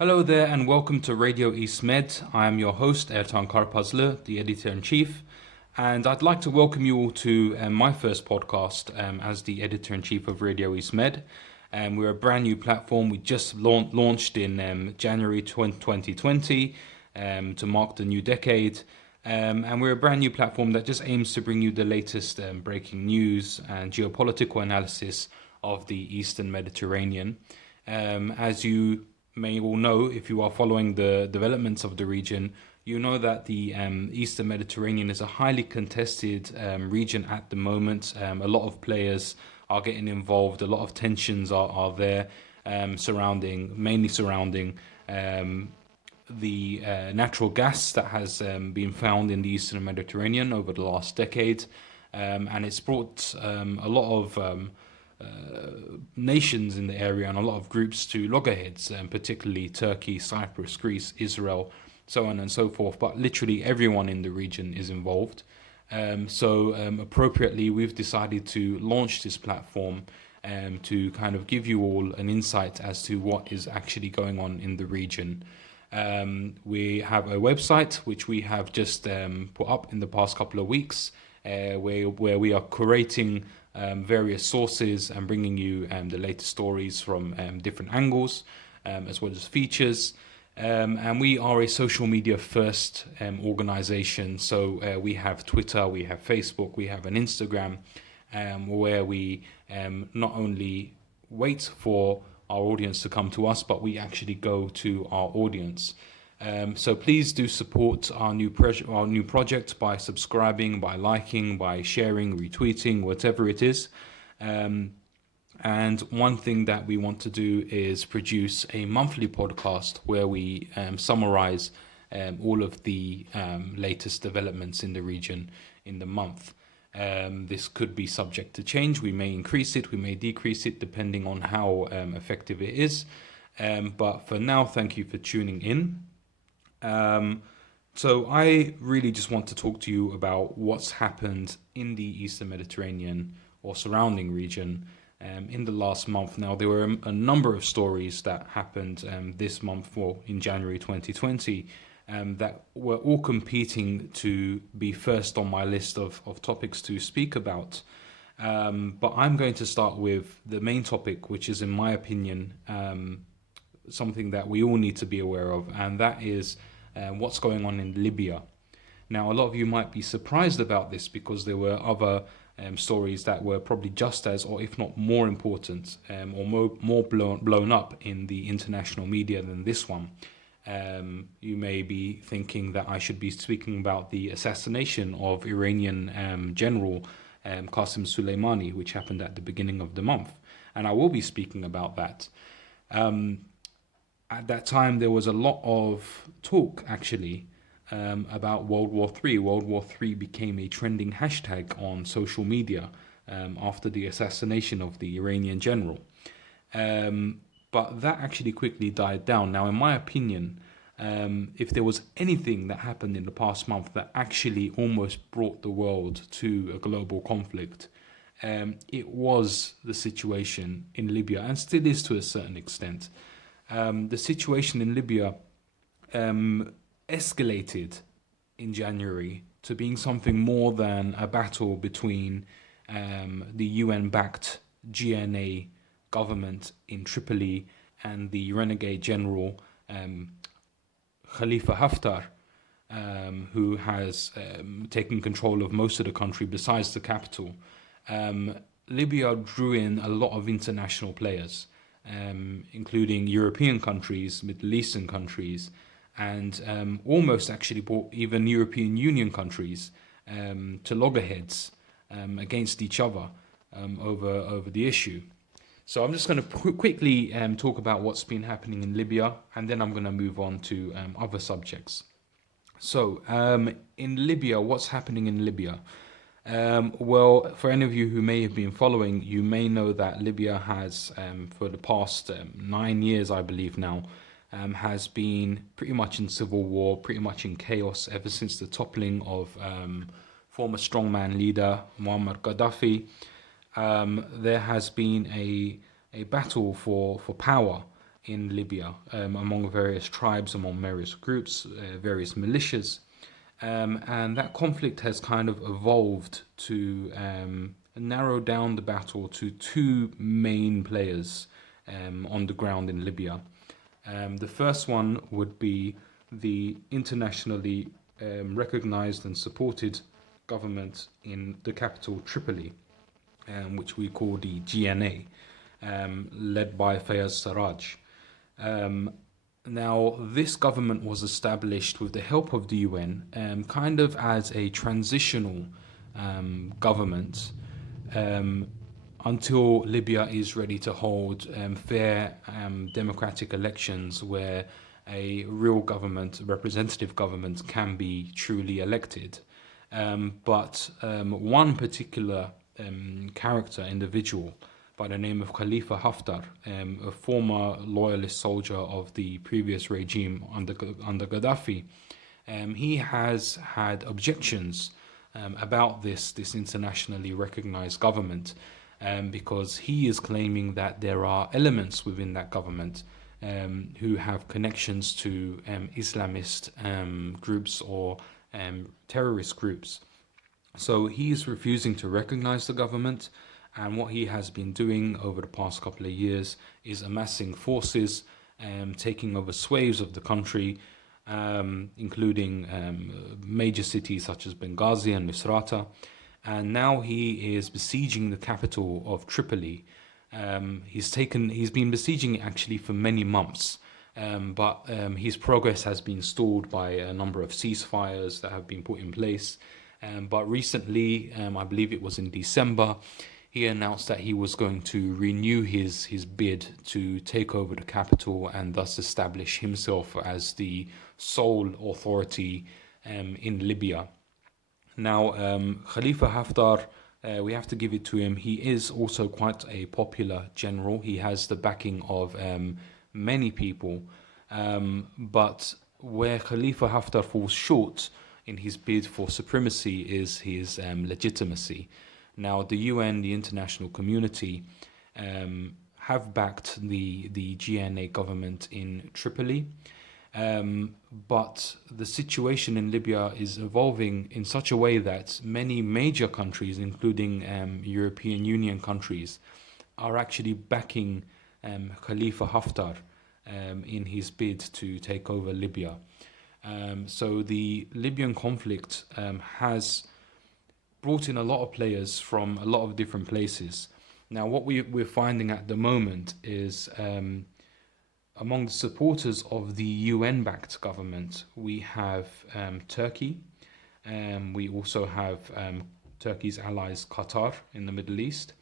Hello there and welcome to Radio EastMed. I am your host, Ertan Karpazli, the Editor-in-Chief, and I'd like to welcome you all to my first podcast as the Editor-in-Chief of Radio EastMed. We're a brand new platform. We just launched in January 2020 to mark the new decade. And we're a brand new platform that just aims to bring you the latest breaking news and geopolitical analysis of the Eastern Mediterranean. As you may all know, if you are following the developments of the region, you know that the Eastern Mediterranean is a highly contested region at the moment. A lot of players are getting involved. A lot of tensions are there, mainly surrounding the natural gas that has been found in the Eastern Mediterranean over the last decade, and it's brought a lot of nations in the area and a lot of groups to loggerheads, particularly Turkey, Cyprus, Greece, Israel, so on and so forth. But literally everyone in the region is involved. Appropriately, we've decided to launch this platform to kind of give you all an insight as to what is actually going on in the region. We have a website which we have just put up in the past couple of weeks, where we are curating various sources and bringing you the latest stories from different angles, as well as features. And we are a social media first organization. So we have Twitter, we have Facebook, we have an Instagram, where we not only wait for our audience to come to us, but we actually go to our audience. So please do support our new project by subscribing, by liking, by sharing, retweeting, whatever it is. And one thing that we want to do is produce a monthly podcast where we summarize all of the latest developments in the region in the month. This could be subject to change. We may increase it, we may decrease it, depending on how effective it is. But for now, thank you for tuning in. So I really just want to talk to you about what's happened in the Eastern Mediterranean or surrounding region in the last month. Now, there were a number of stories that happened this month, or in January 2020, that were all competing to be first on my list of topics to speak about. But I'm going to start with the main topic, which is, in my opinion, something that we all need to be aware of, and that is what's going on in Libya. Now, a lot of you might be surprised about this because there were other stories that were probably just as, or if not more important, or more blown up in the international media than this one. You may be thinking that I should be speaking about the assassination of Iranian General Qassem Suleimani, which happened at the beginning of the month. And I will be speaking about that. At that time, there was a lot of talk, actually, about World War III. World War III became a trending hashtag on social media after the assassination of the Iranian general. But that actually quickly died down. Now, in my opinion, if there was anything that happened in the past month that actually almost brought the world to a global conflict, it was the situation in Libya, and still is to a certain extent. The situation in Libya escalated in January to being something more than a battle between the UN-backed GNA government in Tripoli and the renegade general Khalifa Haftar, who has taken control of most of the country besides the capital. Libya drew in a lot of international players, including European countries, Middle Eastern countries, and almost actually brought even European Union countries to loggerheads against each other over the issue. So I'm just going to quickly talk about what's been happening in Libya, and then I'm going to move on to other subjects. So in Libya, what's happening in Libya? Well, for any of you who may have been following, you may know that Libya has, for the past 9 years, I believe now, has been pretty much in civil war, pretty much in chaos ever since the toppling of former strongman leader Muammar Gaddafi. There has been a battle for power in Libya, among various tribes, among various groups, various militias. And that conflict has kind of evolved to narrow down the battle to two main players on the ground in Libya. The first one would be the internationally recognized and supported government in the capital Tripoli, which we call the GNA, led by Fayez Sarraj. Now, this government was established with the help of the UN, kind of as a transitional government until Libya is ready to hold fair democratic elections where a real government, representative government, can be truly elected. But one particular individual by the name of Khalifa Haftar, a former loyalist soldier of the previous regime under Gaddafi, he has had objections about this internationally recognized government, because he is claiming that there are elements within that government who have connections to Islamist groups or terrorist groups. So he is refusing to recognize the government, and what he has been doing over the past couple of years is amassing forces, taking over swathes of the country, including major cities such as Benghazi and Misrata. And now he is besieging the capital of Tripoli. He's been besieging it actually for many months, but his progress has been stalled by a number of ceasefires that have been put in place. But recently, I believe it was in December, he announced that he was going to renew his bid to take over the capital and thus establish himself as the sole authority in Libya. Now, Khalifa Haftar, we have to give it to him, he is also quite a popular general. He has the backing of many people, but where Khalifa Haftar falls short in his bid for supremacy is his legitimacy. Now, the UN, the international community, have backed the GNA government in Tripoli, but the situation in Libya is evolving in such a way that many major countries, including European Union countries, are actually backing Khalifa Haftar in his bid to take over Libya. So the Libyan conflict has brought in a lot of players from a lot of different places. Now, what we're finding at the moment is among the supporters of the UN-backed government, we have Turkey. We also have Turkey's allies Qatar in the Middle East,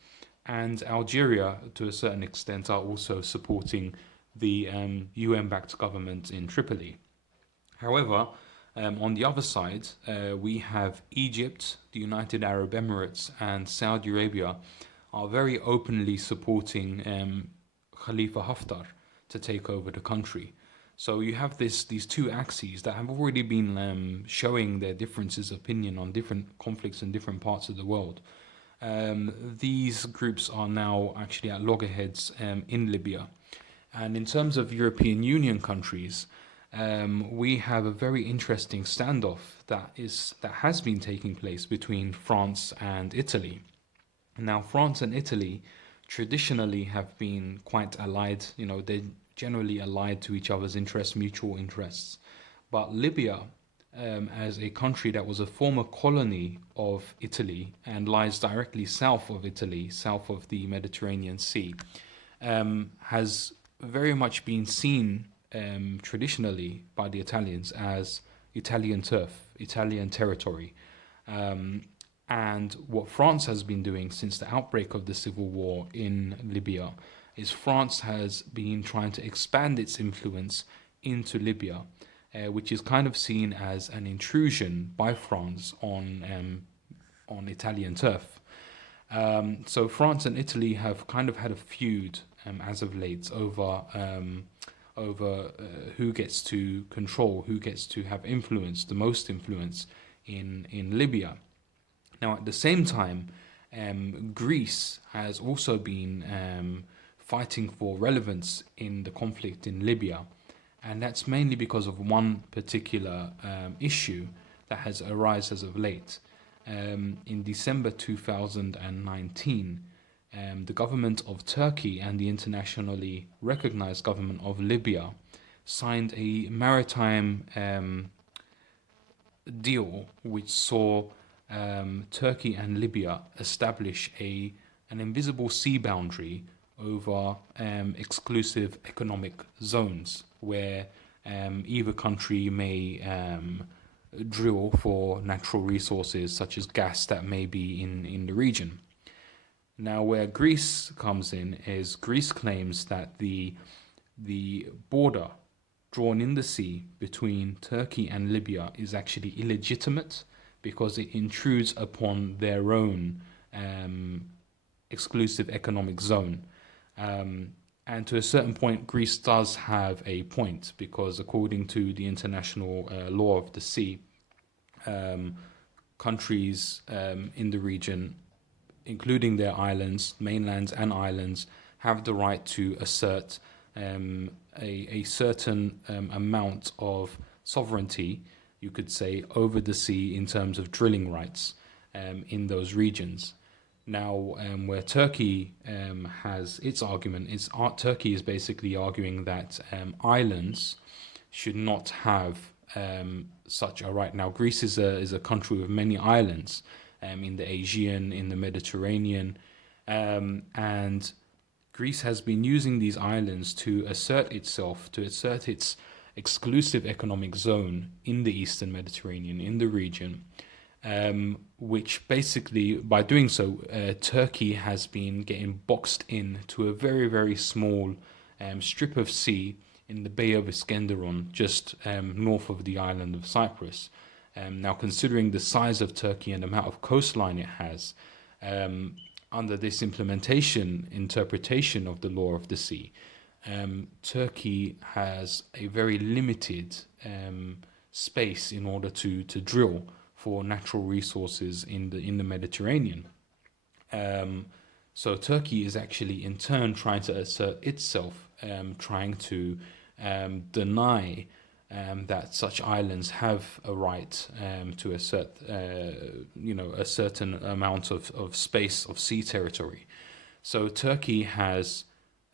and Algeria, to a certain extent, are also supporting the UN-backed government in Tripoli. However, on the other side, we have Egypt, the United Arab Emirates, and Saudi Arabia are very openly supporting Khalifa Haftar to take over the country. So you have these two axes that have already been showing their differences of opinion on different conflicts in different parts of the world. These groups are now actually at loggerheads in Libya. And in terms of European Union countries, we have a very interesting standoff that has been taking place between France and Italy. Now, France and Italy traditionally have been quite allied. You know, they're generally allied to each other's interests, mutual interests. But Libya, as a country that was a former colony of Italy and lies directly south of Italy, south of the Mediterranean Sea, has very much been seen traditionally by the Italians as Italian turf, Italian territory. And what France has been doing since the outbreak of the civil war in Libya is France has been trying to expand its influence into Libya, which is kind of seen as an intrusion by France on Italian turf. So France and Italy have kind of had a feud as of late over who gets to control, who gets to have influence, the most influence in Libya. Now, at the same time, Greece has also been fighting for relevance in the conflict in Libya. And that's mainly because of one particular issue that has arisen as of late. In December 2019, the government of Turkey and the internationally recognized government of Libya signed a maritime deal which saw Turkey and Libya establish an invisible sea boundary over exclusive economic zones where either country may drill for natural resources such as gas that may be in the region. Now, where Greece comes in is Greece claims that the border drawn in the sea between Turkey and Libya is actually illegitimate because it intrudes upon their own exclusive economic zone. And to a certain point, Greece does have a point because according to the international law of the sea, countries in the region, including their islands, mainlands and islands, have the right to assert a certain amount of sovereignty, you could say, over the sea in terms of drilling rights in those regions. Now, where Turkey has its argument is Turkey is basically arguing that islands should not have such a right. Now, Greece is a country with many islands in the Aegean, in the Mediterranean, and Greece has been using these islands to assert its exclusive economic zone in the Eastern Mediterranean, in the region, which basically, by doing so, Turkey has been getting boxed in to a very, very small strip of sea in the Bay of Iskenderun, just north of the island of Cyprus. Now, considering the size of Turkey and the amount of coastline it has, under this interpretation of the law of the sea, Turkey has a very limited space in order to drill for natural resources in the Mediterranean. So Turkey is actually in turn trying to assert itself, trying to deny that such islands have a right to assert, a certain amount of space of sea territory. So Turkey has,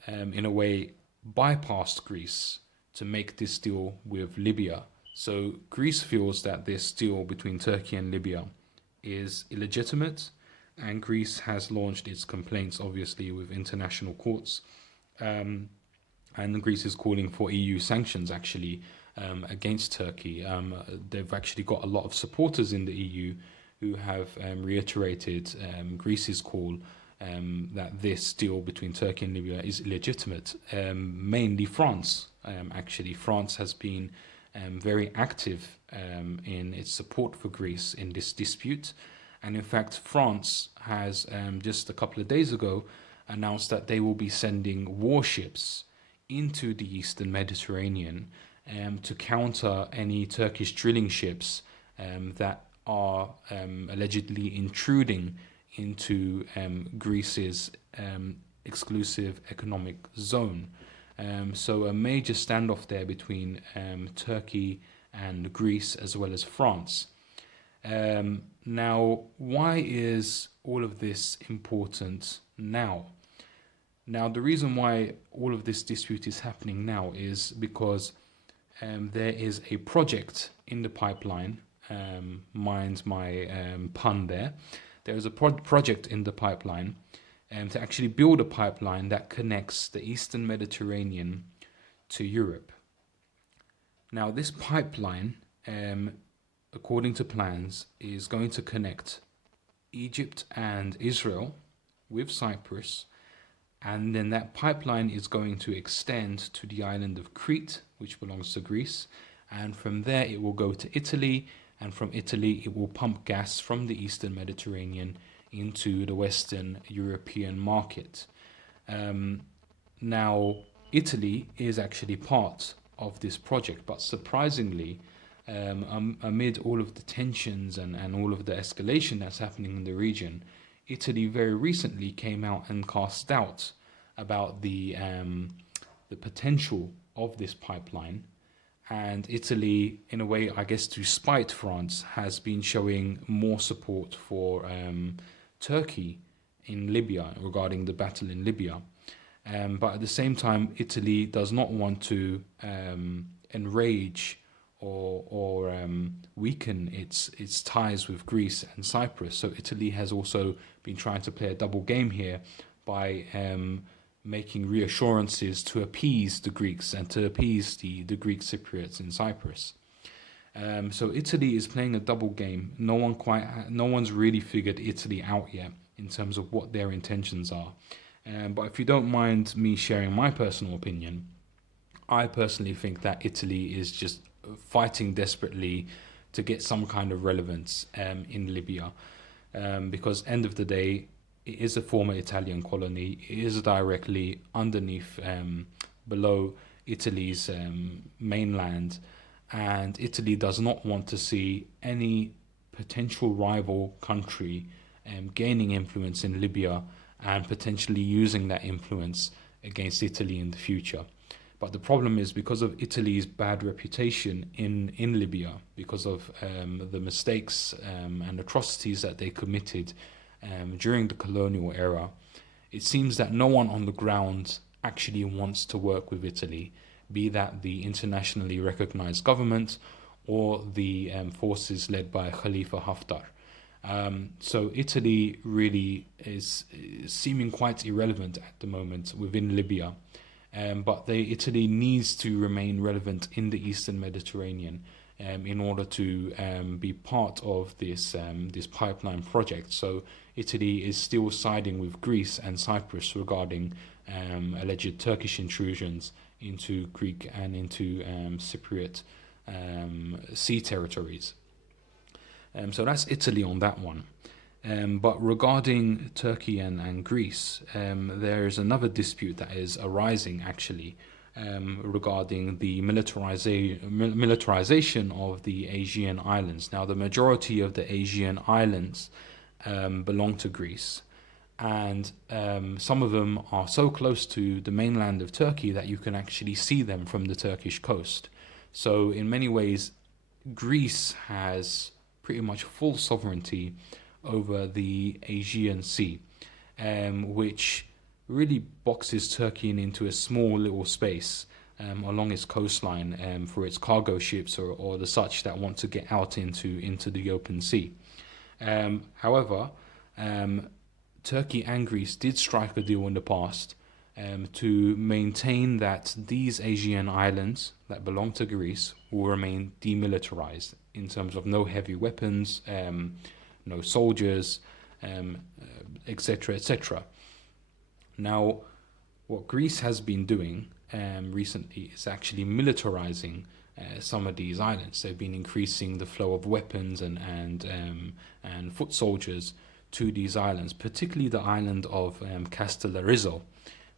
in a way, bypassed Greece to make this deal with Libya. So Greece feels that this deal between Turkey and Libya is illegitimate, and Greece has launched its complaints, obviously, with international courts. And Greece is calling for EU sanctions, actually, against Turkey. They've actually got a lot of supporters in the EU who have reiterated Greece's call that this deal between Turkey and Libya is illegitimate. Mainly France. Actually, France has been very active in its support for Greece in this dispute. And in fact, France has just a couple of days ago announced that they will be sending warships into the Eastern Mediterranean to counter any Turkish drilling ships that are allegedly intruding into Greece's exclusive economic zone. So a major standoff there between Turkey and Greece as well as France. Now, why is all of this important now? Now, the reason why all of this dispute is happening now is because there is a project in the pipeline, mind my pun there. There is a project in the pipeline to actually build a pipeline that connects the Eastern Mediterranean to Europe. Now, this pipeline, according to plans, is going to connect Egypt and Israel with Cyprus, and then that pipeline is going to extend to the island of Crete, which belongs to Greece, and from there it will go to Italy, and from Italy it will pump gas from the Eastern Mediterranean into the Western European market. Now, Italy is actually part of this project, but surprisingly, amid all of the tensions and all of the escalation that's happening in the region, Italy very recently came out and cast doubt about the potential of this pipeline. And Italy, in a way, I guess to spite France, has been showing more support for Turkey in Libya regarding the battle in Libya. But at the same time, Italy does not want to enrage or weaken its ties with Greece and Cyprus. So Italy has also been trying to play a double game here by making reassurances to appease the Greeks and to appease the Greek Cypriots in Cyprus. So Italy is playing a double game. No one's really figured Italy out yet in terms of what their intentions are. But if you don't mind me sharing my personal opinion, I personally think that Italy is just fighting desperately to get some kind of relevance in Libya, because end of the day, it is a former Italian colony. It is directly underneath, below Italy's mainland, and Italy does not want to see any potential rival country gaining influence in Libya and potentially using that influence against Italy in the future. But the problem is, because of Italy's bad reputation in Libya, because of the mistakes and atrocities that they committed during the colonial era, it seems that no one on the ground actually wants to work with Italy, be that the internationally recognized government or the forces led by Khalifa Haftar. So Italy really is seeming quite irrelevant at the moment within Libya. But Italy needs to remain relevant in the Eastern Mediterranean in order to be part of this pipeline project. So Italy is still siding with Greece and Cyprus regarding alleged Turkish intrusions into Greek and into Cypriot sea territories. So that's Italy on that one. But regarding Turkey and Greece, there is another dispute that is arising actually regarding the militarization of the Aegean islands. Now, the majority of the Aegean islands belong to Greece, and some of them are so close to the mainland of Turkey that you can actually see them from the Turkish coast. So in many ways, Greece has pretty much full sovereignty over the Aegean Sea, which really boxes Turkey into a small little space along its coastline for its cargo ships or the such that want to get out into the open sea. However, Turkey and Greece did strike a deal in the past to maintain that these Aegean islands that belong to Greece will remain demilitarized in terms of no heavy weapons, no soldiers, etc., etc. Now, what Greece has been doing recently is actually militarizing some of these islands. They've been increasing the flow of weapons and foot soldiers to these islands, particularly the island of Castellarizo,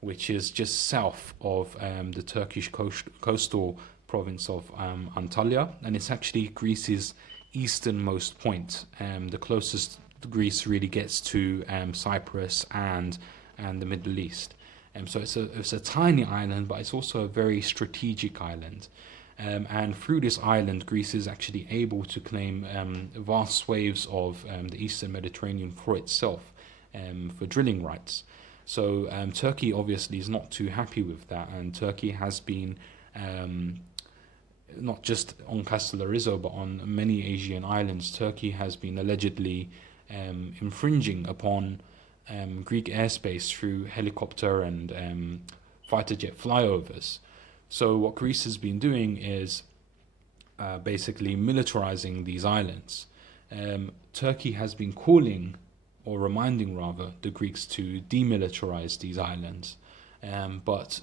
which is just south of the Turkish coastal province of Antalya, and it's actually Greece's easternmost point, the closest Greece really gets to Cyprus and the Middle East. So it's a tiny island, but it's also a very strategic island. And through this island, Greece is actually able to claim vast swathes of the Eastern Mediterranean for itself, for drilling rights. So Turkey obviously is not too happy with that, and Turkey has been not just on Castellarizo but on many Asian islands. Turkey has been allegedly infringing upon Greek airspace through helicopter and fighter jet flyovers. So what Greece has been doing is basically militarizing these islands. Turkey has been calling, or reminding rather, the Greeks to demilitarize these islands. But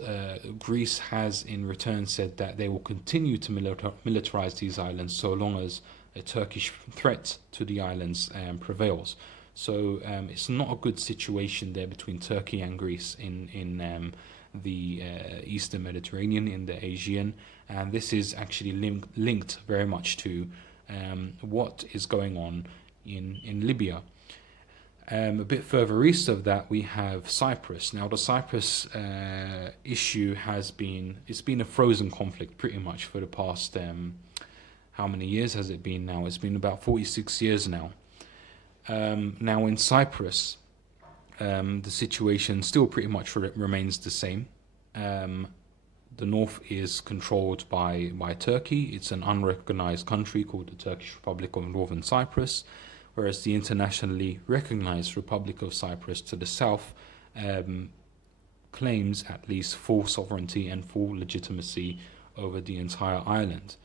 Greece has in return said that they will continue to militarize these islands so long as a Turkish threat to the islands prevails. So it's not a good situation there between Turkey and Greece in the Eastern Mediterranean, in the Aegean, and this is actually linked very much to what is going on in Libya. A bit further east of that, we have Cyprus. Now, the Cyprus issue it's been a frozen conflict pretty much for the past, how many years has it been now? It's been about 46 years now. Now, in Cyprus, the situation still pretty much remains the same. The north is controlled by Turkey. It's an unrecognized country called the Turkish Republic of Northern Cyprus, whereas the internationally recognized Republic of Cyprus to the south claims at least full sovereignty and full legitimacy over the entire island.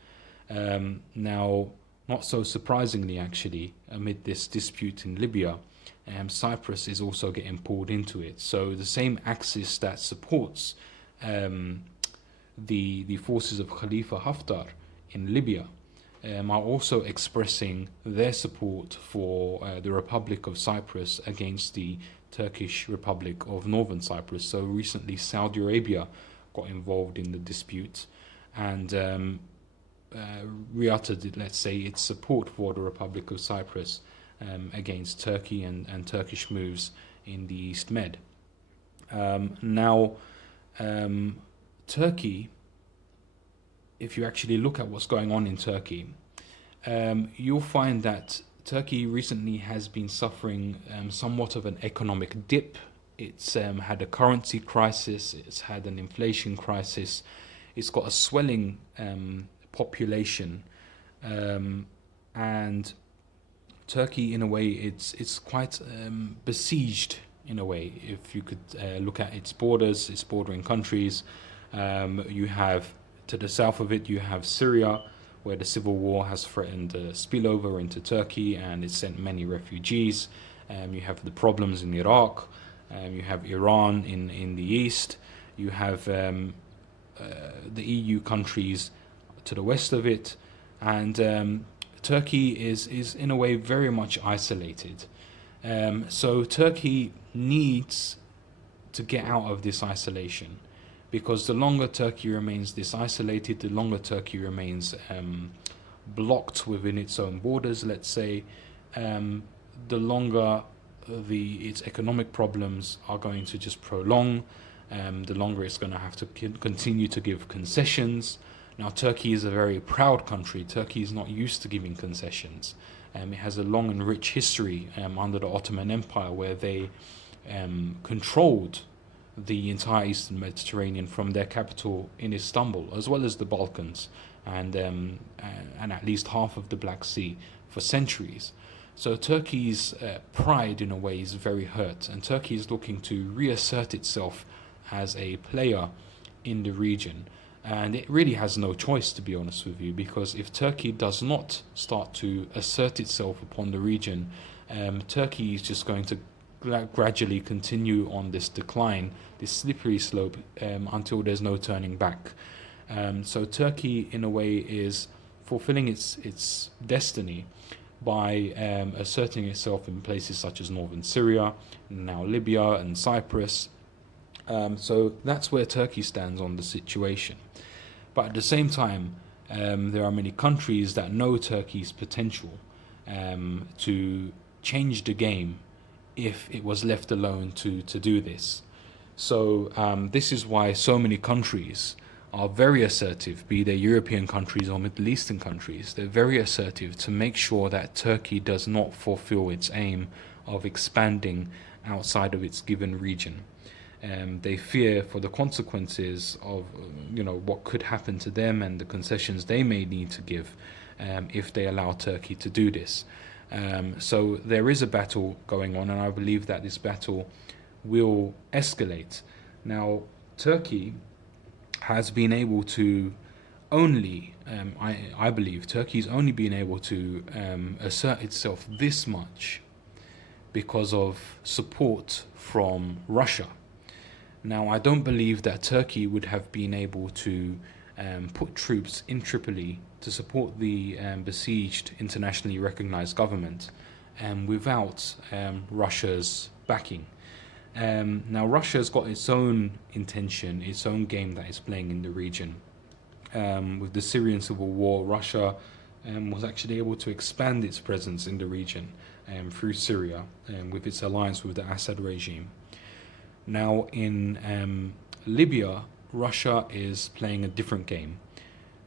Now, not so surprisingly actually, amid this dispute in Libya, Cyprus is also getting pulled into it. So the same axis that supports the forces of Khalifa Haftar in Libya are also expressing their support for the Republic of Cyprus against the Turkish Republic of Northern Cyprus. So recently Saudi Arabia got involved in the dispute and reuttered, let's say, its support for the Republic of Cyprus against Turkey and Turkish moves in the EastMed. Now, Turkey, if you actually look at what's going on in Turkey, you'll find that Turkey recently has been suffering somewhat of an economic dip. It's had a currency crisis, it's had an inflation crisis, it's got a swelling population, and Turkey, in a way, it's quite besieged in a way. If you could look at its borders, its bordering countries, you have, to the south of it, you have Syria, where the civil war has threatened spillover into Turkey and it's sent many refugees. You have the problems in Iraq, you have Iran in the east, you have the EU countries to the west of it, and Turkey is in a way very much isolated. So Turkey needs to get out of this isolation, because the longer Turkey remains this isolated, the longer Turkey remains blocked within its own borders, let's say, the longer its economic problems are going to just prolong, the longer it's going to have to continue to give concessions. Now, Turkey is a very proud country. Turkey is not used to giving concessions. It has a long and rich history under the Ottoman Empire, where they controlled the entire Eastern Mediterranean from their capital in Istanbul, as well as the Balkans, and at least half of the Black Sea for centuries. So Turkey's pride, in a way, is very hurt, and Turkey is looking to reassert itself as a player in the region. And it really has no choice, to be honest with you, because if Turkey does not start to assert itself upon the region, Turkey is just going to gradually continue on this decline, this slippery slope, until there's no turning back. So Turkey, in a way, is fulfilling its destiny by asserting itself in places such as northern Syria, now Libya and Cyprus. So that's where Turkey stands on the situation. But at the same time, there are many countries that know Turkey's potential to change the game if it was left alone to do this. So this is why so many countries are very assertive, be they European countries or Middle Eastern countries. They're very assertive to make sure that Turkey does not fulfill its aim of expanding outside of its given region. They fear for the consequences of what could happen to them and the concessions they may need to give if they allow Turkey to do this. So there is a battle going on, and I believe that this battle will escalate. Now, Turkey has been able to only, I believe, Turkey's only been able to assert itself this much because of support from Russia. Now, I don't believe that Turkey would have been able to put troops in Tripoli to support the besieged internationally recognized government without Russia's backing. Now, Russia's got its own intention, its own game that it's playing in the region. With the Syrian civil war, Russia was actually able to expand its presence in the region through Syria with its alliance with the Assad regime. Now in Libya, Russia is playing a different game.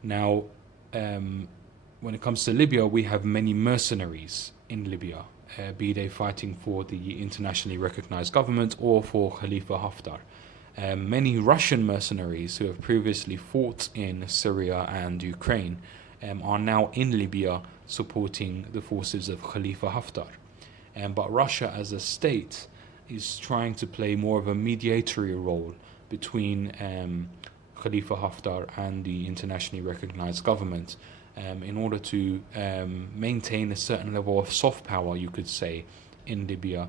Now, when it comes to Libya, we have many mercenaries in Libya, be they fighting for the internationally recognized government or for Khalifa Haftar. Many Russian mercenaries who have previously fought in Syria and Ukraine are now in Libya supporting the forces of Khalifa Haftar. But Russia as a state is trying to play more of a mediatory role between Khalifa Haftar and the internationally recognized government in order to maintain a certain level of soft power, you could say, in Libya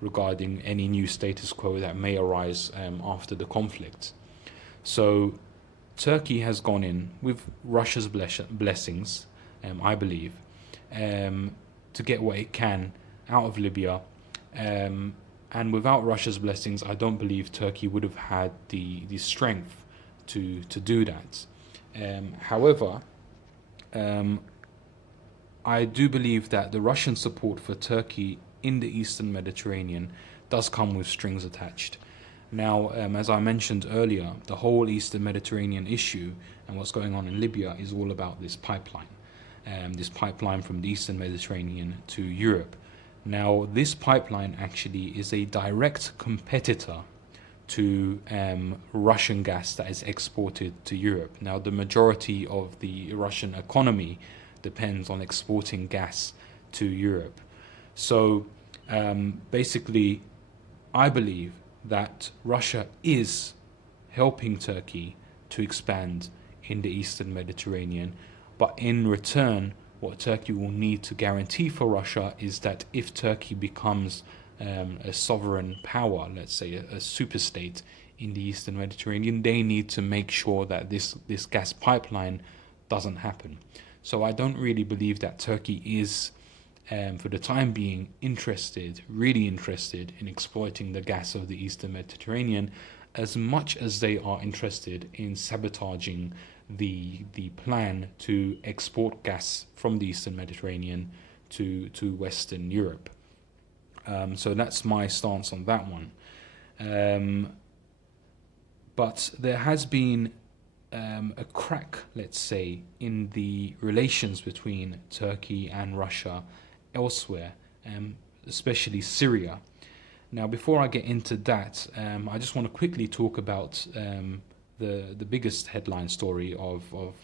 regarding any new status quo that may arise after the conflict. So Turkey has gone in with Russia's blessings, I believe, to get what it can out of Libya. And without Russia's blessings, I don't believe Turkey would have had the strength to do that. However, I do believe that the Russian support for Turkey in the Eastern Mediterranean does come with strings attached. Now, as I mentioned earlier, the whole Eastern Mediterranean issue and what's going on in Libya is all about this pipeline from the Eastern Mediterranean to Europe. Now, this pipeline actually is a direct competitor to Russian gas that is exported to Europe. Now, the majority of the Russian economy depends on exporting gas to Europe. So, basically, I believe that Russia is helping Turkey to expand in the Eastern Mediterranean, but in return, what Turkey will need to guarantee for Russia is that if Turkey becomes a sovereign power, let's say a superstate in the Eastern Mediterranean, they need to make sure that this gas pipeline doesn't happen. So I don't really believe that Turkey is, for the time being, really interested in exploiting the gas of the Eastern Mediterranean as much as they are interested in sabotaging the plan to export gas from the Eastern Mediterranean to Western Europe. So that's my stance on that one. But there has been a crack, let's say, in the relations between Turkey and Russia elsewhere, especially Syria. Now, before I get into that, I just want to quickly talk about the biggest headline story of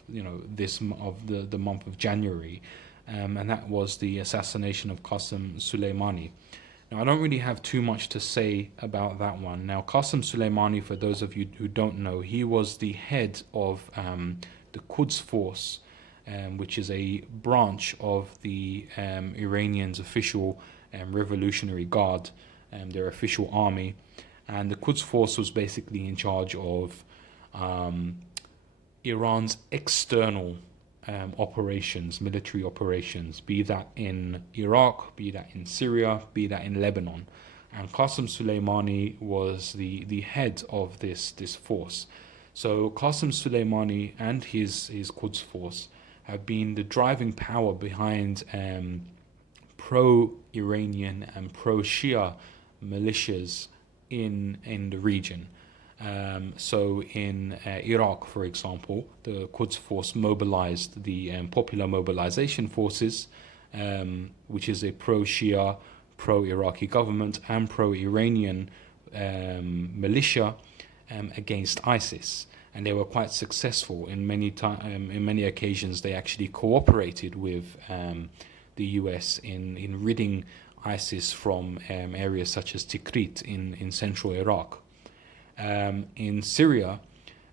the month of January, and that was the assassination of Qassem Suleimani. Now, I don't really have too much to say about that one. Now, Qassem Suleimani, for those of you who don't know, he was the head of the Quds Force, which is a branch of the Iranian's official Revolutionary Guard, their official army. And the Quds Force was basically in charge of Iran's external operations, military operations, be that in Iraq, be that in Syria, be that in Lebanon. And Qassem Suleimani was the head of this force. So Qassem Suleimani and his Quds Force have been the driving power behind pro-Iranian and pro-Shia militias in the region. So in Iraq, for example, the Quds Force mobilized the Popular Mobilization Forces, which is a pro-Shia, pro-Iraqi government and pro-Iranian militia against ISIS. And they were quite successful. In many occasions, they actually cooperated with the US in ridding ISIS from areas such as Tikrit in central Iraq. In Syria,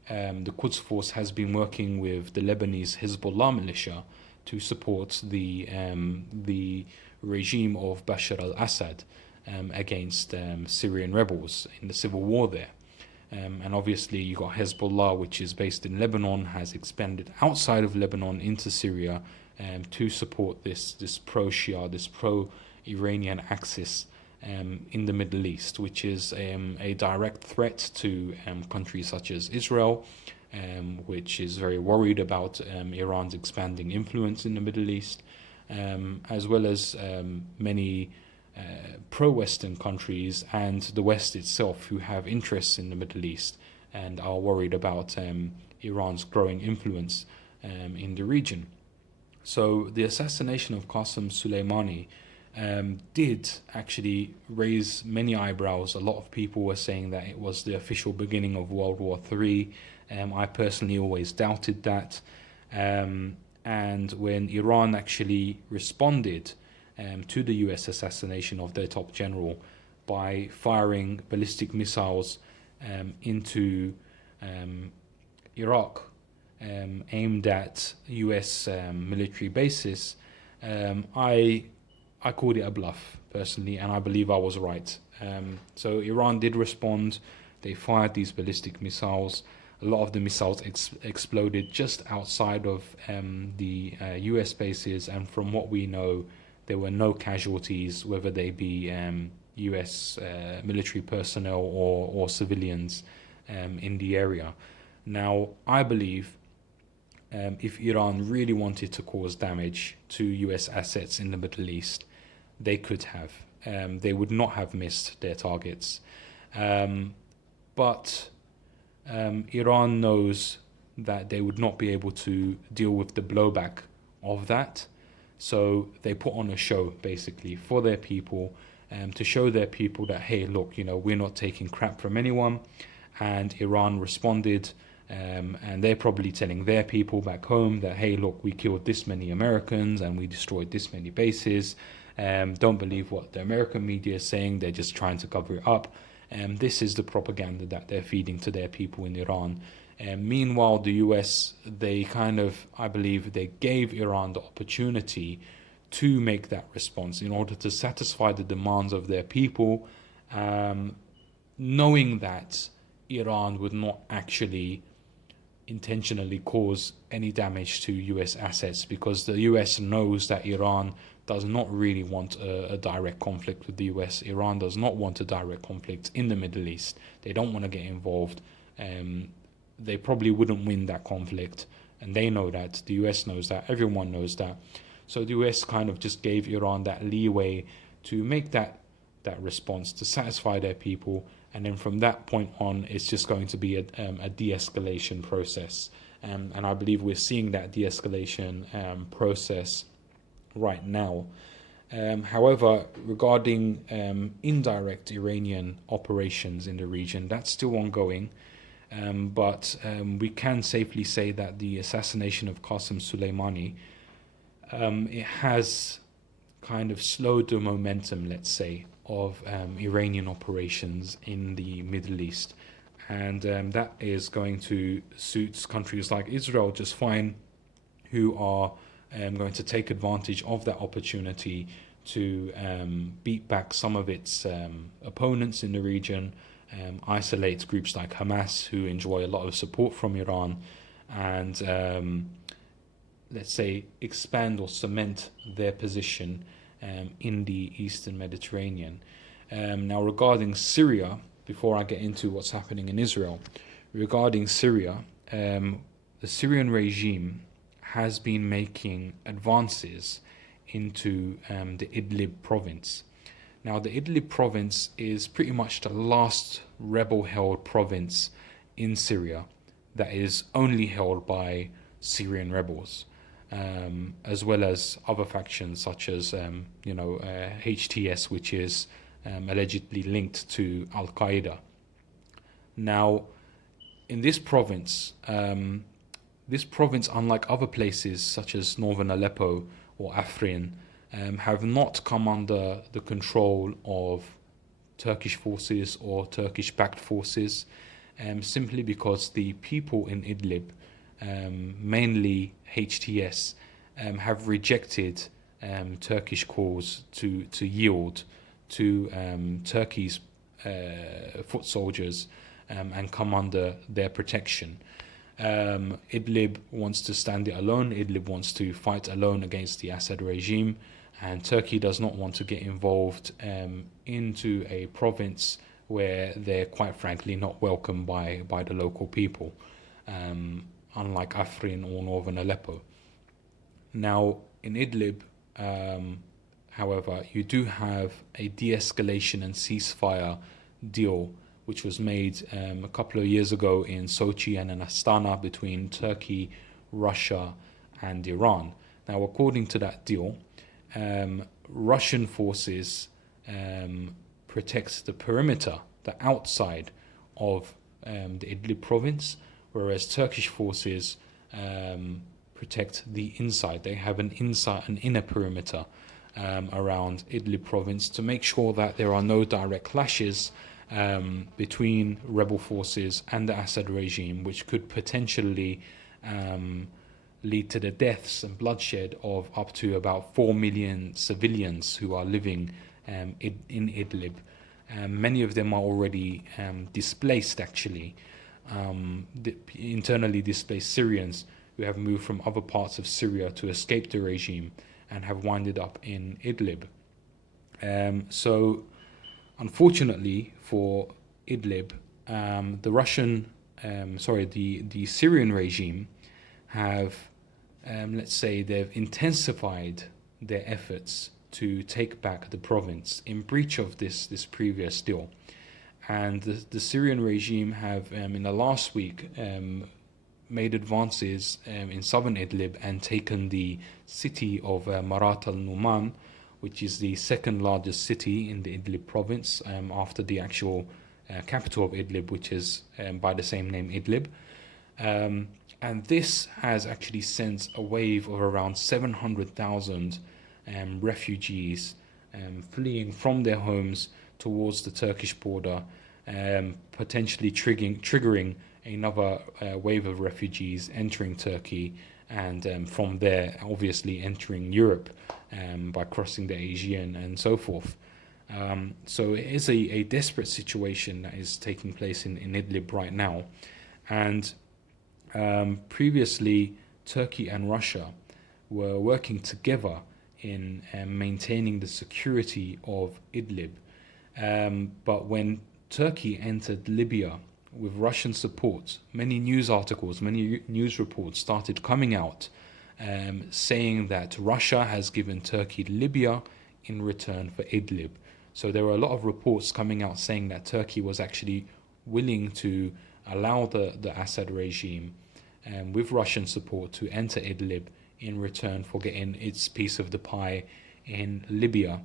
the Quds Force has been working with the Lebanese Hezbollah militia to support the regime of Bashar al-Assad against Syrian rebels in the civil war there. And obviously you got Hezbollah, which is based in Lebanon, has expanded outside of Lebanon into Syria to support this pro-Shia, this pro-Iranian axis in the Middle East, which is a direct threat to countries such as Israel, which is very worried about Iran's expanding influence in the Middle East, as well as many pro-Western countries and the West itself, who have interests in the Middle East and are worried about Iran's growing influence in the region. So the assassination of Qassem Suleimani did actually raise many eyebrows. A lot of people were saying that it was the official beginning of World War III. I personally always doubted that. And when Iran actually responded to the US assassination of their top general by firing ballistic missiles into Iraq, aimed at US military bases, I called it a bluff personally, and I believe I was right. So Iran did respond. They fired these ballistic missiles. A lot of the missiles exploded just outside of the US bases, and from what we know, there were no casualties, whether they be US military personnel or civilians in the area. Now, I believe if Iran really wanted to cause damage to US assets in the Middle East, they could have. They would not have missed their targets. But Iran knows that they would not be able to deal with the blowback of that. So they put on a show, basically, for their people, to show their people that, hey, look, we're not taking crap from anyone. And Iran responded, and they're probably telling their people back home that, hey, look, we killed this many Americans and we destroyed this many bases. Don't believe what the American media is saying. They're just trying to cover it up. This is the propaganda that they're feeding to their people in Iran. Meanwhile, the US, I believe they gave Iran the opportunity to make that response in order to satisfy the demands of their people, knowing that Iran would not actually intentionally cause any damage to US assets, because the US knows that Iran does not really want a direct conflict with the US. Iran does not want a direct conflict in the Middle East. They don't want to get involved. They probably wouldn't win that conflict, and they know that. The US knows that. Everyone knows that. So the US kind of just gave Iran that leeway to make that response to satisfy their people, and then from that point on, it's just going to be a de-escalation process. And I believe we're seeing that de-escalation process right now. However, regarding indirect Iranian operations in the region, that's still ongoing. But we can safely say that the assassination of Qassem Suleimani, it has kind of slowed the momentum, let's say, of Iranian operations in the Middle East. And that is going to suit countries like Israel just fine, who are going to take advantage of that opportunity to beat back some of its opponents in the region, isolate groups like Hamas, who enjoy a lot of support from Iran, and let's say expand or cement their position in the Eastern Mediterranean. Now, regarding Syria, before I get into what's happening in Israel, regarding Syria, the Syrian regime has been making advances into the Idlib province. Now, the Idlib province is pretty much the last rebel-held province in Syria that is only held by Syrian rebels, as well as other factions such as, HTS, which is allegedly linked to Al-Qaeda. Now, in this province, unlike other places such as northern Aleppo or Afrin, have not come under the control of Turkish forces or Turkish-backed forces, simply because the people in Idlib, mainly HTS, have rejected Turkish calls to yield to Turkey's foot soldiers and come under their protection. Idlib wants to stand it alone. Idlib wants to fight alone against the Assad regime, and Turkey does not want to get involved into a province where they're quite frankly not welcomed by the local people, unlike Afrin or northern Aleppo. Now, in Idlib, However, you do have a de-escalation and ceasefire deal which was made a couple of years ago in Sochi and in Astana between Turkey, Russia and Iran. Now, according to that deal, Russian forces protect the perimeter, the outside of the Idlib province, whereas Turkish forces protect the inside. They have an inner perimeter around Idlib province to make sure that there are no direct clashes between rebel forces and the Assad regime, which could potentially lead to the deaths and bloodshed of up to about 4 million civilians who are living in Idlib. Many of them are already displaced, actually, internally displaced Syrians who have moved from other parts of Syria to escape the regime and have winded up in Idlib. So, unfortunately for Idlib, the Syrian regime have, let's say, they've intensified their efforts to take back the province in breach of this previous deal. And the Syrian regime have, in the last week, made advances in southern Idlib and taken the city of Marat al-Numan, which is the second largest city in the Idlib province, after the actual capital of Idlib, which is by the same name, Idlib. And this has actually sent a wave of around 700,000 refugees fleeing from their homes towards the Turkish border, potentially triggering another wave of refugees entering Turkey, and from there obviously entering Europe by crossing the Aegean and so forth. So it is a desperate situation that is taking place in Idlib right now. And previously Turkey and Russia were working together in maintaining the security of Idlib. But when Turkey entered Libya with Russian support, many news articles, many news reports started coming out saying that Russia has given Turkey Libya in return for Idlib. So there were a lot of reports coming out saying that Turkey was actually willing to allow the Assad regime with Russian support to enter Idlib in return for getting its piece of the pie in Libya.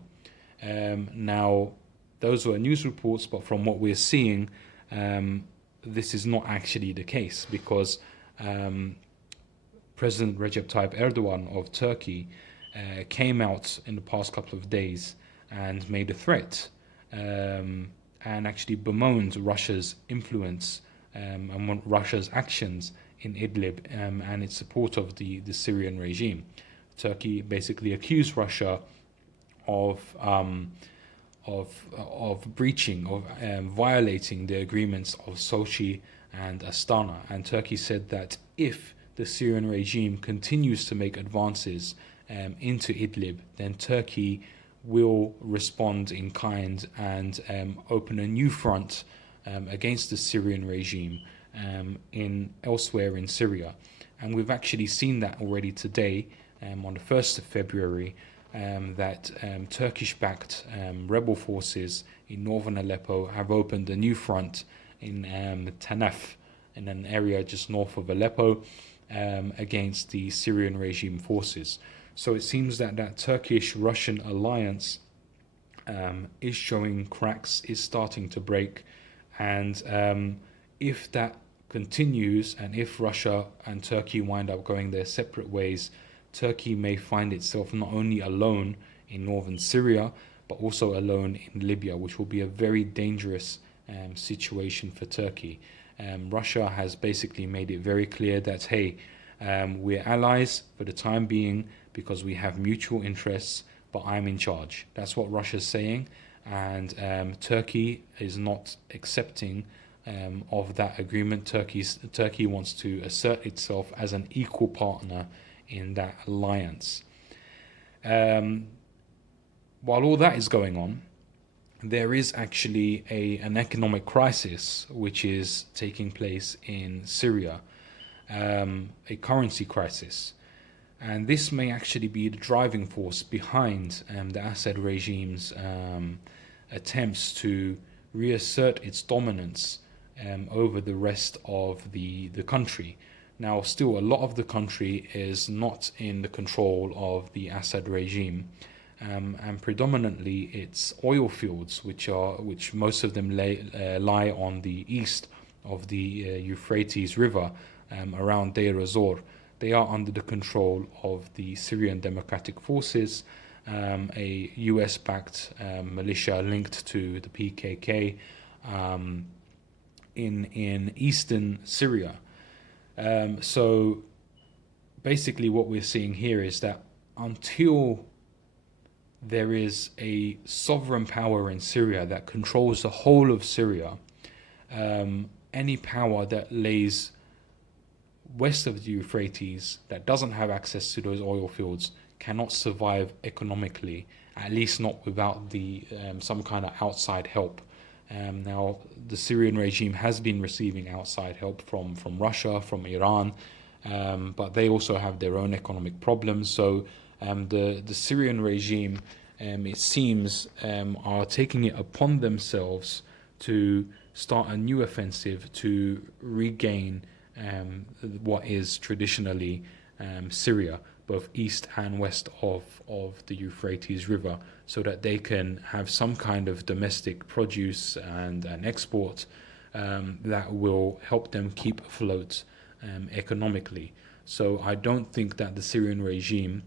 Now, those were news reports, but from what we're seeing, this is not actually the case, because President Recep Tayyip Erdogan of Turkey came out in the past couple of days and made a threat and actually bemoaned Russia's influence and Russia's actions in Idlib and its support of the Syrian regime. Turkey basically accused Russia of breaching, of violating the agreements of Sochi and Astana. And Turkey said that if the Syrian regime continues to make advances into Idlib, then Turkey will respond in kind and open a new front against the Syrian regime elsewhere in Syria. And we've actually seen that already today, on the 1st of February, that Turkish-backed rebel forces in northern Aleppo have opened a new front in Tanaf, in an area just north of Aleppo, against the Syrian regime forces. So it seems that Turkish-Russian alliance is showing cracks, is starting to break, and if that continues, and if Russia and Turkey wind up going their separate ways, Turkey may find itself not only alone in northern Syria, but also alone in Libya, which will be a very dangerous situation for Turkey. Russia has basically made it very clear that, hey, we're allies for the time being because we have mutual interests, but I'm in charge. That's what Russia's saying, and Turkey is not accepting of that agreement. Turkey wants to assert itself as an equal partner in that alliance. While all that is going on, there is actually an economic crisis which is taking place in Syria, a currency crisis. And this may actually be the driving force behind the Assad regime's attempts to reassert its dominance over the rest of the country. Now, still, a lot of the country is not in the control of the Assad regime, and predominantly it's oil fields, which most of them lie on the east of the Euphrates River, around Deir ez-Zor. They are under the control of the Syrian Democratic Forces, a US-backed militia linked to the PKK in eastern Syria. So basically what we're seeing here is that until there is a sovereign power in Syria that controls the whole of Syria, any power that lays west of the Euphrates that doesn't have access to those oil fields cannot survive economically, at least not without the some kind of outside help. Now, the Syrian regime has been receiving outside help from Russia, from Iran, but they also have their own economic problems. So the Syrian regime, it seems, are taking it upon themselves to start a new offensive to regain what is traditionally Syria, both east and west of the Euphrates River, so that they can have some kind of domestic produce and export that will help them keep afloat economically. So I don't think that the Syrian regime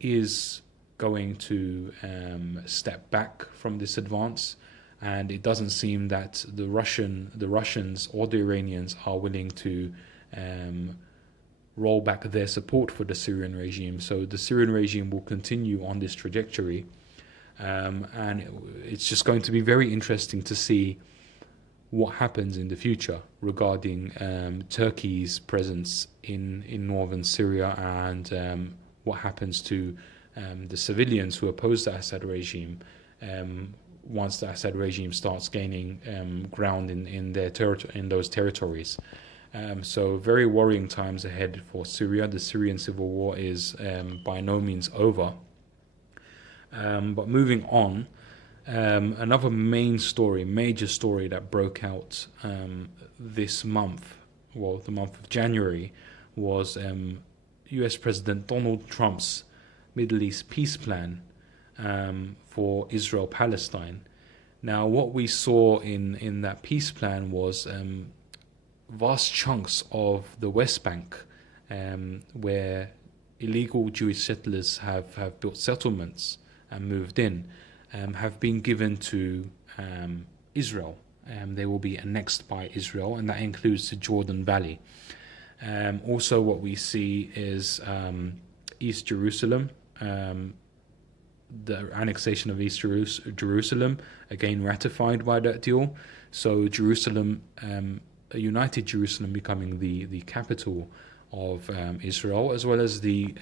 is going to step back from this advance. And it doesn't seem that the Russians or the Iranians are willing to roll back their support for the Syrian regime. So the Syrian regime will continue on this trajectory, and it's just going to be very interesting to see what happens in the future regarding Turkey's presence in northern Syria, and what happens to the civilians who oppose the Assad regime once the Assad regime starts gaining ground in those territories. So very worrying times ahead for Syria. The Syrian civil war is by no means over. But moving on, another major story that broke out this month, the month of January, was US President Donald Trump's Middle East peace plan for Israel-Palestine. Now, what we saw in that peace plan was vast chunks of the West Bank, where illegal Jewish settlers have built settlements and moved in, have been given to Israel. They will be annexed by Israel, and that includes the Jordan Valley. Also, what we see is East Jerusalem, the annexation of East Jerusalem, again ratified by that deal. So Jerusalem, a united Jerusalem, becoming the capital of Israel, as well as the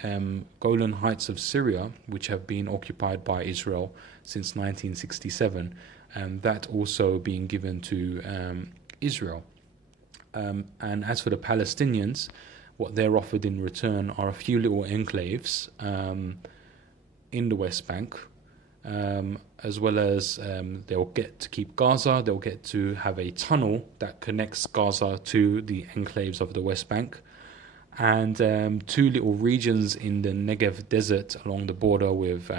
Golan Heights of Syria, which have been occupied by Israel since 1967, and that also being given to Israel. And as for the Palestinians, what they're offered in return are a few little enclaves in the West Bank, as well as they'll get to keep Gaza. They'll get to have a tunnel that connects Gaza to the enclaves of the West Bank, and two little regions in the Negev desert along the border with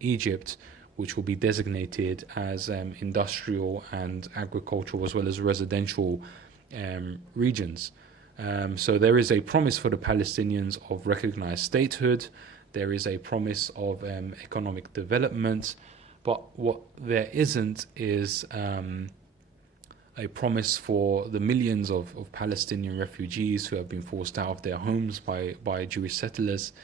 Egypt, which will be designated as industrial and agricultural as well as residential regions. So there is a promise for the Palestinians of recognized statehood. There is a promise of economic development, but what there isn't is a promise for the millions of Palestinian refugees who have been forced out of their homes by Jewish settlers,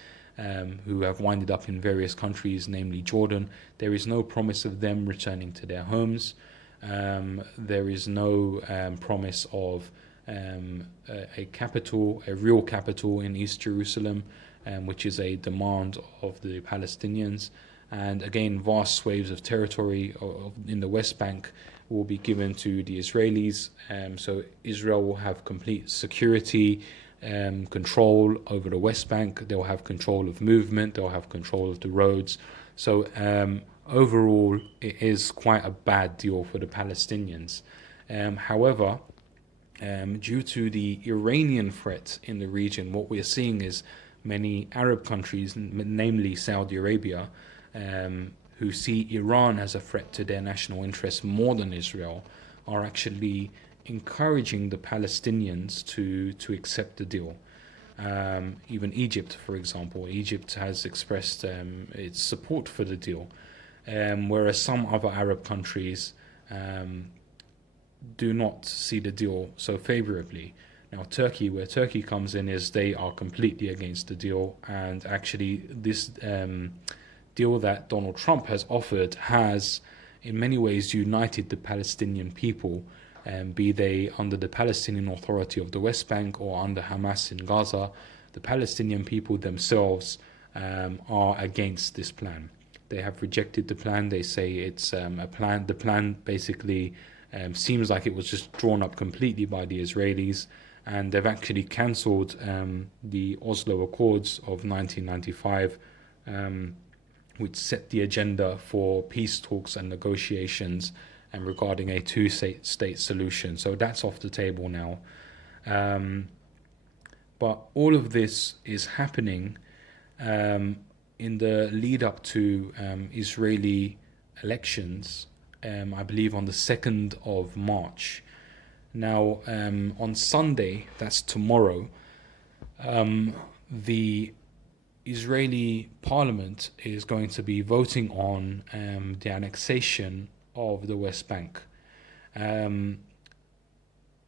who have winded up in various countries, namely Jordan. There is no promise of them returning to their homes. There is no promise of a capital, a real capital in East Jerusalem, which is a demand of the Palestinians. And again, vast swathes of territory in the West Bank will be given to the Israelis. So Israel will have complete security control over the West Bank. They'll have control of movement. They'll have control of the roads. So overall, it is quite a bad deal for the Palestinians. However, due to the Iranian threat in the region, what we're seeing is many Arab countries, namely Saudi Arabia, who see Iran as a threat to their national interests more than Israel, are actually encouraging the Palestinians to accept the deal. Even Egypt, for example, Egypt has expressed its support for the deal, whereas some other Arab countries do not see the deal so favorably. Now, Turkey, where Turkey comes in, is they are completely against the deal, and actually this deal that Donald Trump has offered has in many ways united the Palestinian people, be they under the Palestinian Authority of the West Bank or under Hamas in Gaza. The Palestinian people themselves are against this plan. They have rejected the plan. They say it's a plan. The plan basically seems like it was just drawn up completely by the Israelis, and they've actually cancelled the Oslo Accords of 1995, which set the agenda for peace talks and negotiations and regarding a two-state solution. So that's off the table now. But all of this is happening in the lead up to Israeli elections, I believe on the 2nd of March. Now, on Sunday, that's tomorrow, the Israeli parliament is going to be voting on the annexation of the West Bank.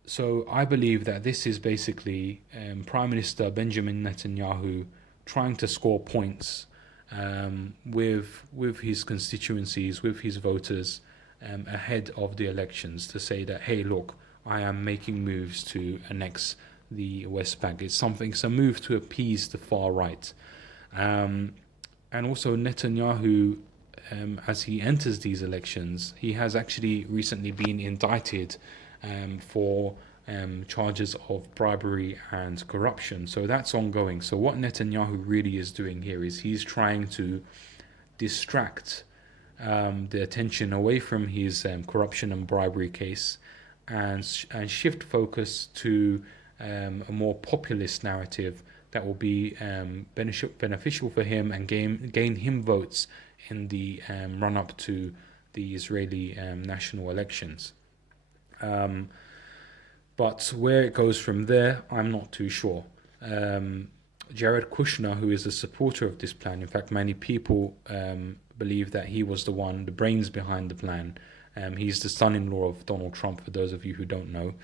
So I believe that this is basically Prime Minister Benjamin Netanyahu trying to score points with his constituencies, with his voters, ahead of the elections, to say that, hey, look, I am making moves to annex the West Bank. It's a move to appease the far right. And also Netanyahu, as he enters these elections, he has actually recently been indicted for charges of bribery and corruption. So that's ongoing. So what Netanyahu really is doing here is he's trying to distract the attention away from his corruption and bribery case and shift focus to a more populist narrative that will be beneficial for him and gain him votes in the run-up to the Israeli national elections. But where it goes from there, I'm not too sure. Jared Kushner, who is a supporter of this plan, in fact, many people believe that he was the brains behind the plan. He's the son-in-law of Donald Trump, for those of you who don't know.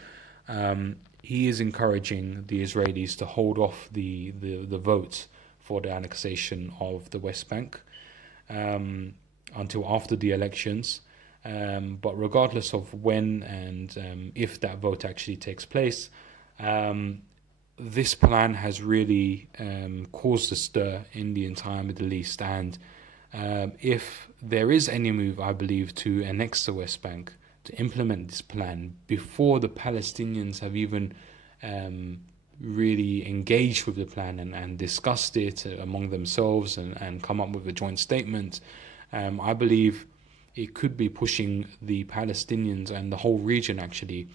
He is encouraging the Israelis to hold off the vote for the annexation of the West Bank until after the elections. But regardless of when and if that vote actually takes place, this plan has really caused a stir in the entire Middle East. And if there is any move, I believe, to annex the West Bank, to implement this plan before the Palestinians have even really engaged with the plan and discussed it among themselves and come up with a joint statement, I believe it could be pushing the Palestinians and the whole region actually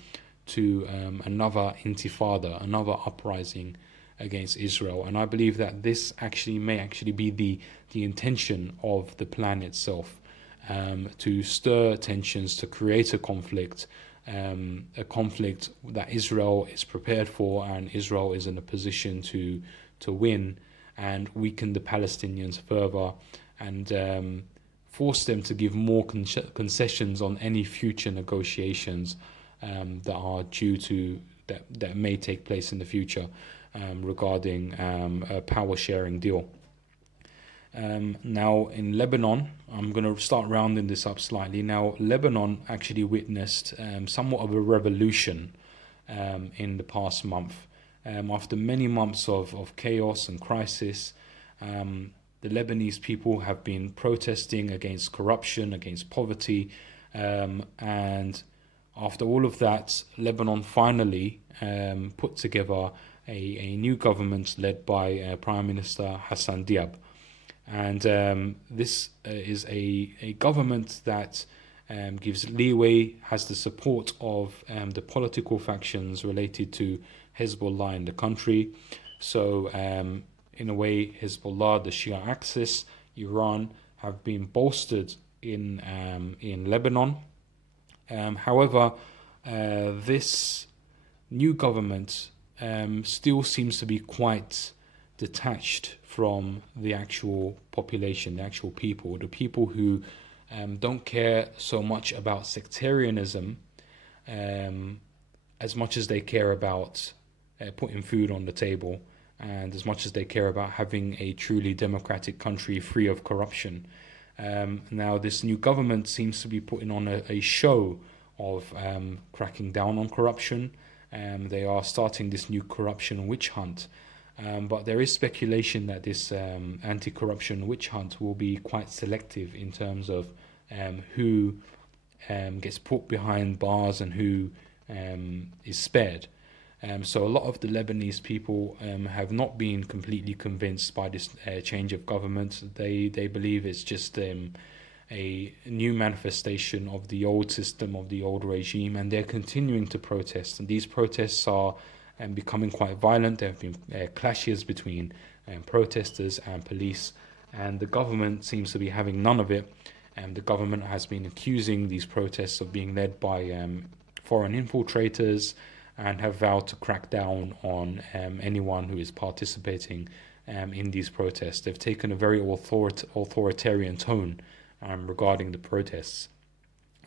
to another intifada, another uprising against Israel. And I believe that this may be the intention of the plan itself, to stir tensions, to create a conflict that Israel is prepared for and Israel is in a position to win, and weaken the Palestinians further and force them to give more concessions on any future negotiations that are that may take place in the future regarding a power sharing deal. Now in Lebanon, I'm going to start rounding this up slightly. Now, Lebanon actually witnessed somewhat of a revolution in the past month. After many months of chaos and crisis, the Lebanese people have been protesting against corruption, against poverty, and after all of that, Lebanon finally put together a new government led by Prime Minister Hassan Diab. And this is a government that gives leeway, has the support of the political factions related to Hezbollah in the country. So in a way, Hezbollah, the Shia axis, Iran have been bolstered in Lebanon. However, this new government still seems to be quite detached from the actual population, the actual people, the people who don't care so much about sectarianism as much as they care about putting food on the table, and as much as they care about having a truly democratic country free of corruption. Now, this new government seems to be putting on a show of cracking down on corruption. They are starting this new corruption witch hunt. But there is speculation that this anti-corruption witch hunt will be quite selective in terms of who gets put behind bars and who is spared. So a lot of the Lebanese people have not been completely convinced by this change of government. They believe it's just a new manifestation of the old system, of the old regime, and they're continuing to protest. And these protests are becoming quite violent. There have been clashes between protesters and police, and the government seems to be having none of it. The government has been accusing these protests of being led by foreign infiltrators, and have vowed to crack down on anyone who is participating in these protests. They've taken a very authoritarian tone regarding the protests.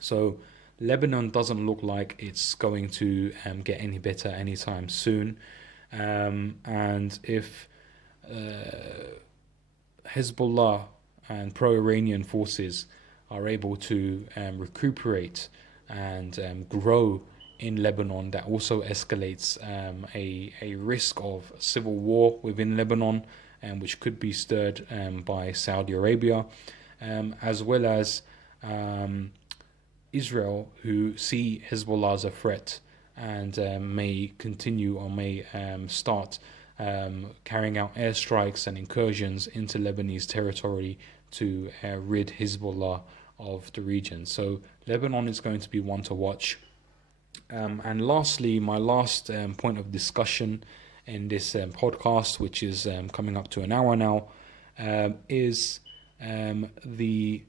So Lebanon doesn't look like it's going to get any better anytime soon. And if Hezbollah and pro-Iranian forces are able to recuperate and grow in Lebanon, that also escalates a risk of civil war within Lebanon, which could be stirred by Saudi Arabia, as well as Israel, who see Hezbollah as a threat and may continue or may start carrying out airstrikes and incursions into Lebanese territory to rid Hezbollah of the region. So Lebanon is going to be one to watch. And lastly, my last point of discussion in this podcast, which is coming up to an hour now, is the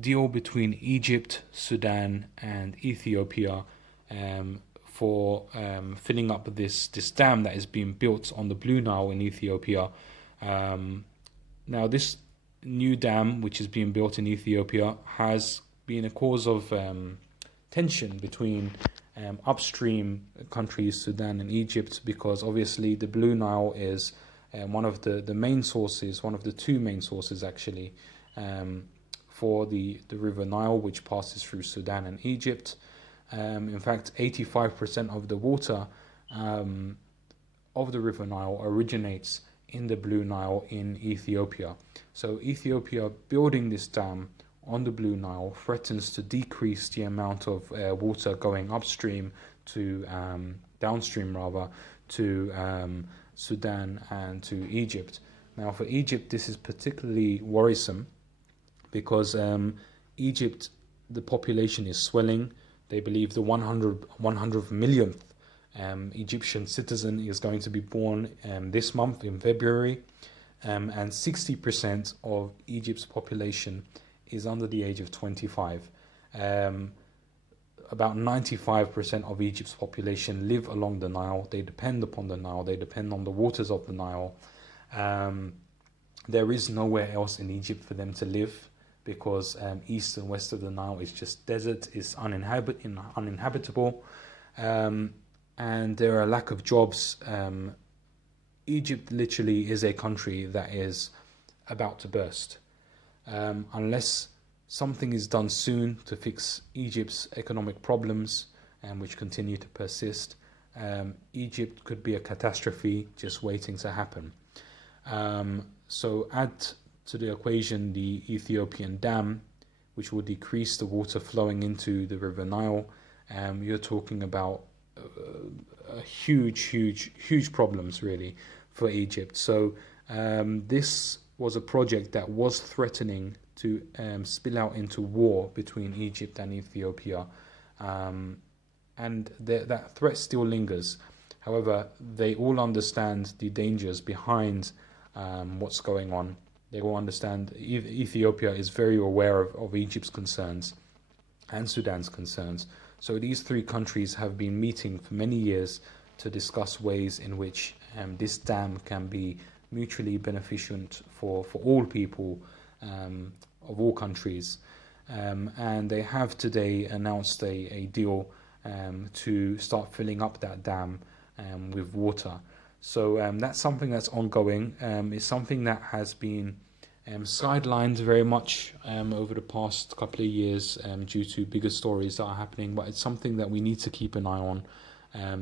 deal between Egypt, Sudan, and Ethiopia for filling up this dam that is being built on the Blue Nile in Ethiopia. Now, this new dam, which is being built in Ethiopia, has been a cause of tension between upstream countries, Sudan and Egypt, because obviously the Blue Nile is one of the main sources, one of the two main sources actually, for the River Nile, which passes through Sudan and Egypt. In fact, 85% of the water of the River Nile originates in the Blue Nile in Ethiopia. So Ethiopia building this dam on the Blue Nile threatens to decrease the amount of water going upstream to downstream rather to Sudan and to Egypt. Now, for Egypt, this is particularly worrisome because Egypt, the population is swelling. They believe the 100 millionth Egyptian citizen is going to be born this month in February, and 60% of Egypt's population is under the age of 25. About 95% of Egypt's population live along the Nile. They depend upon the Nile. They depend on the waters of the Nile. There is nowhere else in Egypt for them to live because east and west of the Nile is just desert, is uninhabitable, and there are a lack of jobs. Egypt literally is a country that is about to burst. Unless something is done soon to fix Egypt's economic problems, which continue to persist, Egypt could be a catastrophe just waiting to happen. So add to the equation the Ethiopian dam, which will decrease the water flowing into the River Nile. You're talking about huge problems really for Egypt. So this was a project that was threatening to spill out into war between Egypt and Ethiopia, and that threat still lingers. However, they all understand the dangers behind what's going on. They all understand Ethiopia is very aware of Egypt's concerns and Sudan's concerns. So these three countries have been meeting for many years to discuss ways in which this dam can be mutually beneficent for all people of all countries. And they have today announced a deal to start filling up that dam with water. So that's something that's ongoing. It's something that has been sidelined very much over the past couple of years due to bigger stories that are happening, but it's something that we need to keep an eye on,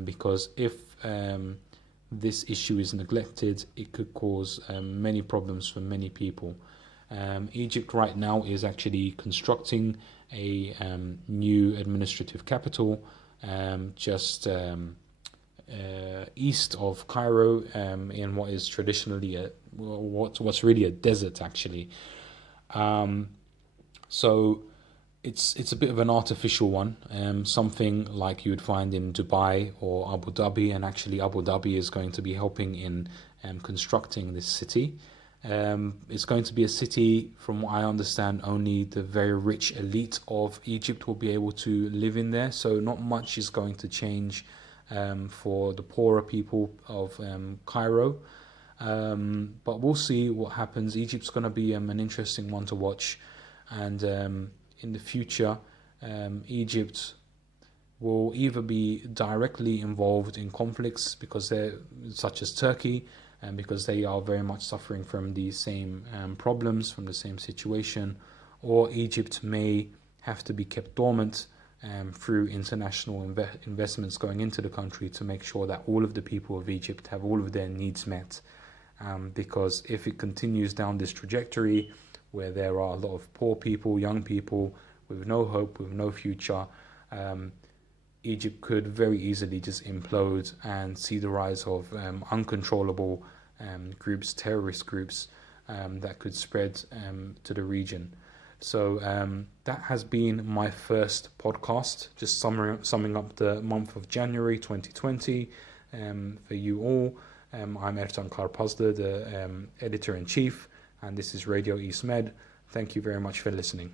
because if this issue is neglected, it could cause many problems for many people. Egypt right now is actually constructing a new administrative capital just east of Cairo, in what is traditionally what's really a desert actually. So it's a bit of an artificial one, something like you would find in Dubai or Abu Dhabi, and actually Abu Dhabi is going to be helping in constructing this city. It's going to be a city, from what I understand, only the very rich elite of Egypt will be able to live in there, so not much is going to change for the poorer people of Cairo. But we'll see what happens. Egypt's going to be an interesting one to watch, and in the future, Egypt will either be directly involved in conflicts because they're such as Turkey, and because they are very much suffering from the same problems, from the same situation, or Egypt may have to be kept dormant through international investments going into the country to make sure that all of the people of Egypt have all of their needs met. Because if it continues down this trajectory where there are a lot of poor people, young people with no hope, with no future, Egypt could very easily just implode and see the rise of uncontrollable groups, terrorist groups, that could spread to the region. So that has been my first podcast, just summing up the month of January 2020 for you all. I'm Ertan Karpazli, the Editor-in-Chief, and this is Radio EastMed. Thank you very much for listening.